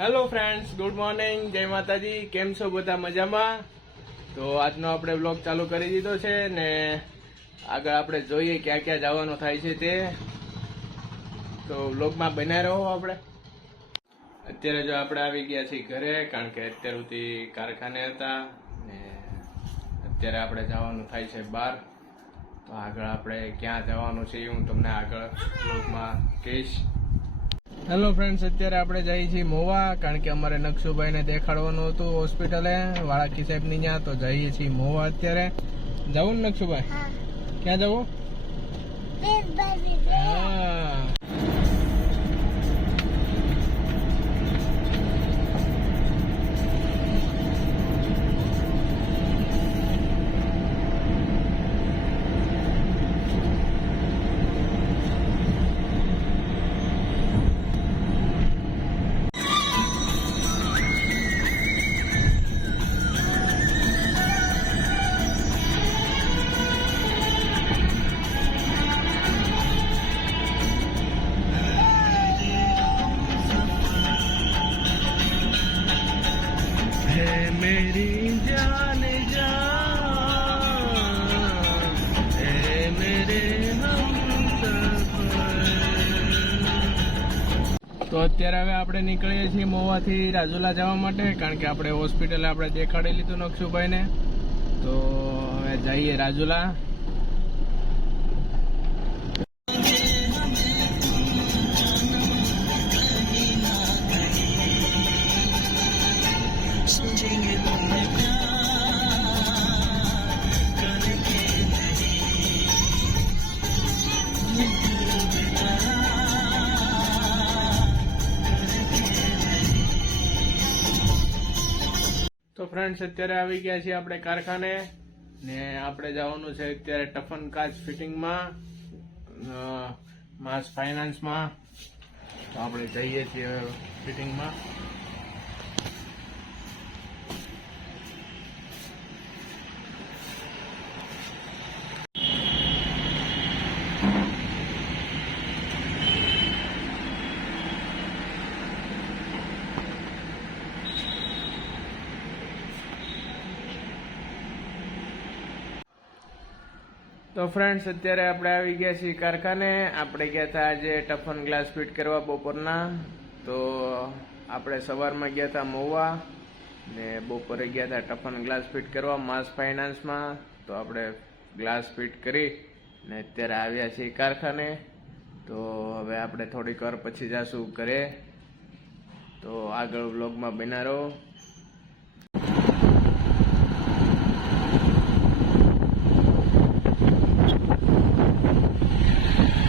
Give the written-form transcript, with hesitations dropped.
Hello friends, good morning, જય માતાજી. કેમ છો બધા? મજામાં? તો આજનો આપણે બ્લોગ ચાલુ કરી દીધો છે ને આગળ આપણે જોઈએ ક્યાં ક્યાં જવાનું થાય છે તે. તો બ્લોગમાં બન્યા રહો. આપણે અત્યારે જો આપણે આવી ગયા છીએ ઘરે, કારણ કે અત્યાર સુધી કારખાને હતા ને અત્યારે આપણે જવાનું થાય છે બહાર. તો આગળ આપણે ક્યાં જવાનું છે એ હું તમને આગળ બ્લોગમાં કહીશ. હેલો ફ્રેન્ડ્સ, અત્યારે આપણે જઈએ છીએ મોવા, કારણ કે અમારે નકશુભાઈને દેખાડવાનું હતું હોસ્પિટલે વાળાકી સાહેબની ત્યાં. તો જઈએ છીએ મોવા. અત્યારે જવું ને નકશુભાઈ? ક્યાં જવું? હા, मेरी जान जान है मेरे તો અત્યારે હવે આપણે નીકળીએ છીએ મોવાથી રાજુલા જવા માટે, કારણ કે આપણે હોસ્પિટલે આપણે દેખાડી લીધું નકશુભાઈને. તો હવે જઈએ રાજુલા. તો ફ્રેન્ડ્સ, અત્યારે આવી ગયા છીએ આપણે કારખાને ને આપણે જવાનું છે અત્યારે ટફન કાચ ફિટિંગમાં, માસ ફાઇનાન્સમાં. તો આપણે જઈએ છીએ ફિટિંગમાં. તો ફ્રેન્ડ્સ, અત્યારે આપણે આવી ગયા છીએ કારખાને. આપણે ગયા હતા આજે ટફન ગ્લાસ ફિટ કરવા બપોરના. તો આપણે સવારમાં ગયા હતા મોવા ને બપોરે ગયા હતા ટફન ગ્લાસ ફિટ કરવા માસ ફાઇનાન્સમાં. તો આપણે ગ્લાસ ફિટ કરી ને અત્યારે આવ્યા છીએ કારખાને. તો હવે આપણે થોડીક વાર પછી જઈશું ઘરે. તો આગળ વ્લોગમાં બન્યા રહો.